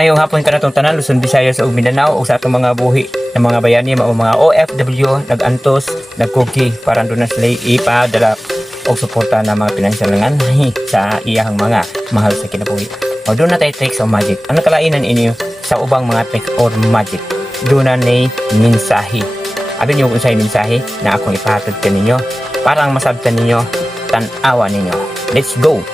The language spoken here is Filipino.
Mayong hapon ka na itong tanan, Luzon, Visayas ug Mindanao o sa atong mga buhi ng mga bayani, mga OFW, nag-antos, nag-cookie para doon na sila ipadala o suporta na mga pinansyal nga sa iyang mga mahal sa kinabuhi. O doon na tayo text o magic. Ano kalainan inyo sa ubang mga text or magic? Doon na ni mensahe. Abi niyo kung sa'yo mensahe na akong ipahatod ka ninyo para ang masabtan ninyo, tan-awa ninyo. Let's go!